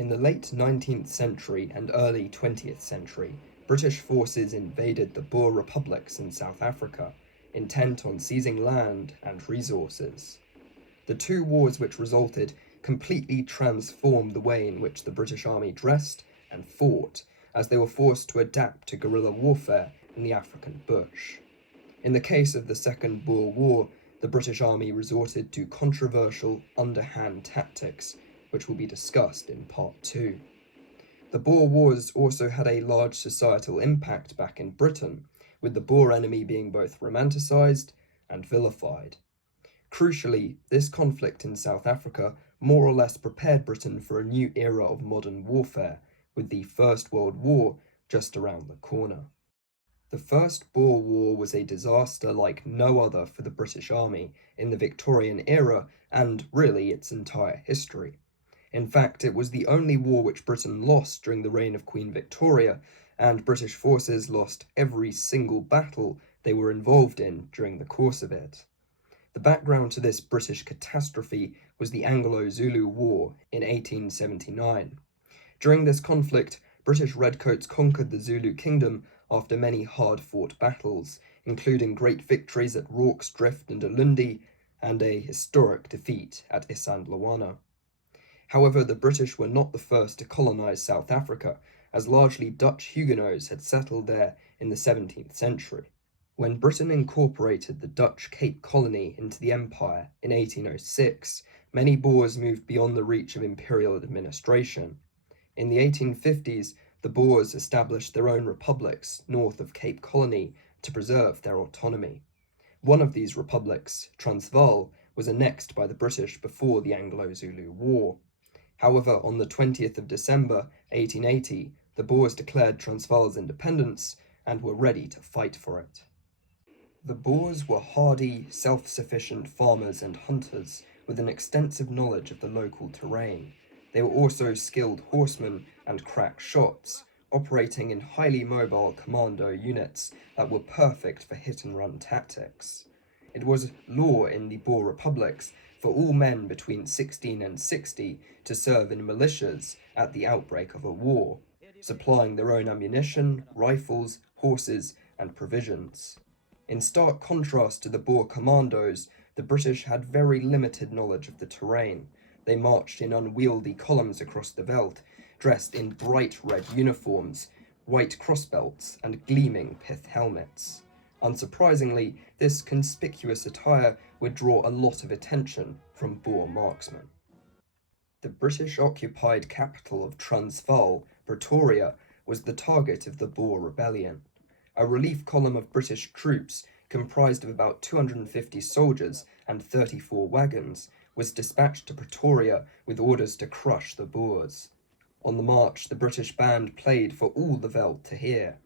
In the late 19th century and early 20th century, British forces invaded the Boer republics in South Africa, intent on seizing land and resources. The two wars which resulted completely transformed the way in which the British Army dressed and fought, as they were forced to adapt to guerrilla warfare in the African bush. In the case of the Second Boer War, the British Army resorted to controversial, underhand tactics, which will be discussed in Part 2. The Boer Wars also had a large societal impact back in Britain, with the Boer enemy being both romanticised and vilified. Crucially, this conflict in South Africa more or less prepared Britain for a new era of modern warfare, with the First World War just around the corner. The First Boer War was a disaster like no other for the British Army in the Victorian era and really its entire history. In fact, it was the only war which Britain lost during the reign of Queen Victoria, and British forces lost every single battle they were involved in during the course of it. The background to this British catastrophe was the Anglo-Zulu War in 1879. During this conflict, British Redcoats conquered the Zulu kingdom after many hard-fought battles, including great victories at Rorke's Drift and Ulundi, and a historic defeat at Isandlwana. However, the British were not the first to colonise South Africa, as largely Dutch Huguenots had settled there in the 17th century. When Britain incorporated the Dutch Cape Colony into the Empire in 1806, many Boers moved beyond the reach of imperial administration. In the 1850s, the Boers established their own republics north of Cape Colony to preserve their autonomy. One of these republics, Transvaal, was annexed by the British before the Anglo-Zulu War. However, on the 20th of December 1880, the Boers declared Transvaal's independence and were ready to fight for it. The Boers were hardy, self-sufficient farmers and hunters with an extensive knowledge of the local terrain. They were also skilled horsemen and crack shots, operating in highly mobile commando units that were perfect for hit-and-run tactics. It was law in the Boer republics for all men between 16 and 60 to serve in militias at the outbreak of a war, supplying their own ammunition, rifles, horses, and provisions. In stark contrast to the Boer commandos, the British had very limited knowledge of the terrain. They marched in unwieldy columns across the veldt, dressed in bright red uniforms, white crossbelts, and gleaming pith helmets. Unsurprisingly, this conspicuous attire would draw a lot of attention from Boer marksmen. The British-occupied capital of Transvaal, Pretoria, was the target of the Boer rebellion. A relief column of British troops, comprised of about 250 soldiers and 34 wagons, was dispatched to Pretoria with orders to crush the Boers. On the march, the British band played for all the veldt to hear.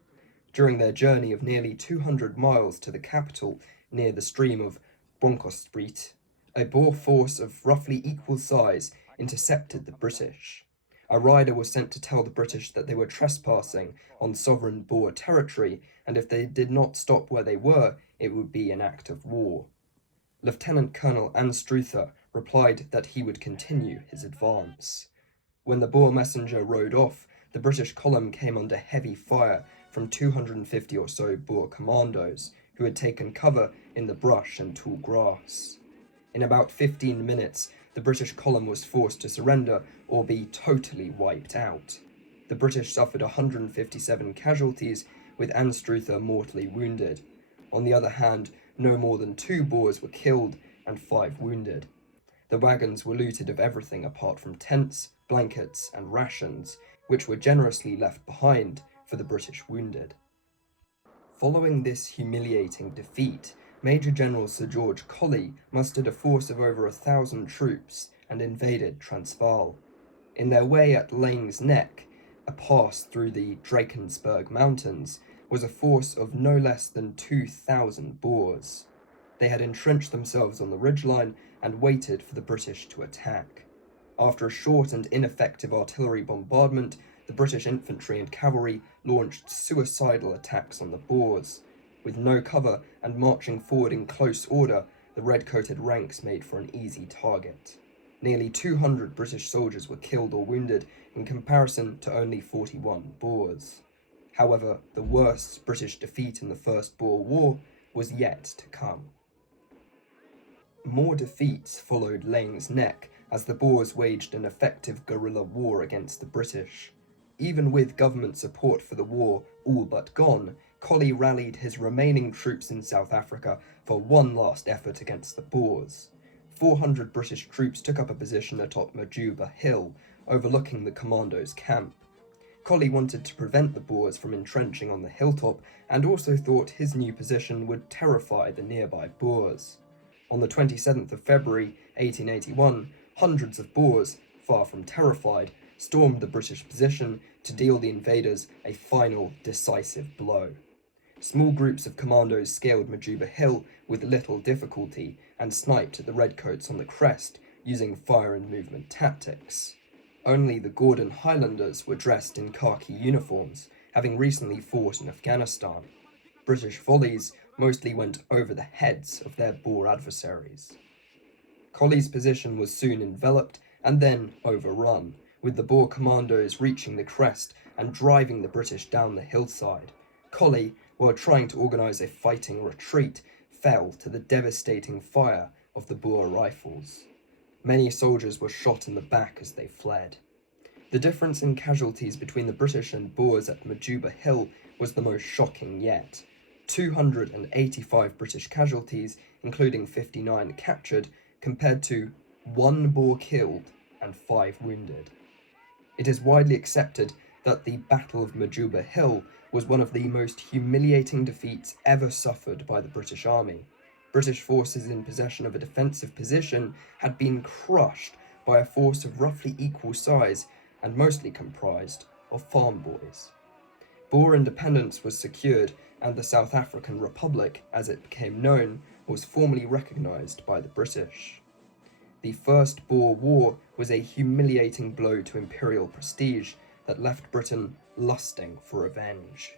During their journey of nearly 200 miles to the capital near the stream of Bronkorstspruit, a Boer force of roughly equal size intercepted the British. A rider was sent to tell the British that they were trespassing on sovereign Boer territory, and if they did not stop where they were, it would be an act of war. Lieutenant Colonel Anstruther replied that he would continue his advance. When the Boer messenger rode off, the British column came under heavy fire from 250 or so Boer commandos, who had taken cover in the brush and tall grass. In about 15 minutes, the British column was forced to surrender or be totally wiped out. The British suffered 157 casualties, with Anstruther mortally wounded. On the other hand, no more than 2 Boers were killed and 5 wounded. The wagons were looted of everything apart from tents, blankets, and rations, which were generously left behind for the British wounded. Following this humiliating defeat, Major General Sir George Colley mustered a force of over 1,000 troops and invaded Transvaal. In their way at Laing's Neck, a pass through the Drakensberg Mountains, was a force of no less than 2,000 Boers. They had entrenched themselves on the ridgeline and waited for the British to attack. After a short and ineffective artillery bombardment, the British infantry and cavalry launched suicidal attacks on the Boers. With no cover and marching forward in close order, the red-coated ranks made for an easy target. Nearly 200 British soldiers were killed or wounded in comparison to only 41 Boers. However, the worst British defeat in the First Boer War was yet to come. More defeats followed Laing's neck as the Boers waged an effective guerrilla war against the British. Even with government support for the war all but gone, Colley rallied his remaining troops in South Africa for one last effort against the Boers. 400 British troops took up a position atop Majuba Hill, overlooking the commandos' camp. Colley wanted to prevent the Boers from entrenching on the hilltop and also thought his new position would terrify the nearby Boers. On the 27th of February 1881, hundreds of Boers, far from terrified, stormed the British position to deal the invaders a final, decisive blow. Small groups of commandos scaled Majuba Hill with little difficulty and sniped at the Redcoats on the crest using fire and movement tactics. Only the Gordon Highlanders were dressed in khaki uniforms, having recently fought in Afghanistan. British volleys mostly went over the heads of their Boer adversaries. Colley's position was soon enveloped and then overrun, with the Boer commandos reaching the crest and driving the British down the hillside. Colley, while trying to organise a fighting retreat, fell to the devastating fire of the Boer rifles. Many soldiers were shot in the back as they fled. The difference in casualties between the British and Boers at Majuba Hill was the most shocking yet. 285 British casualties, including 59 captured, compared to 1 Boer killed and 5 wounded. It is widely accepted that the Battle of Majuba Hill was one of the most humiliating defeats ever suffered by the British Army. British forces in possession of a defensive position had been crushed by a force of roughly equal size and mostly comprised of farm boys. Boer independence was secured, and the South African Republic, as it became known, was formally recognised by the British. The First Boer War was a humiliating blow to imperial prestige that left Britain lusting for revenge.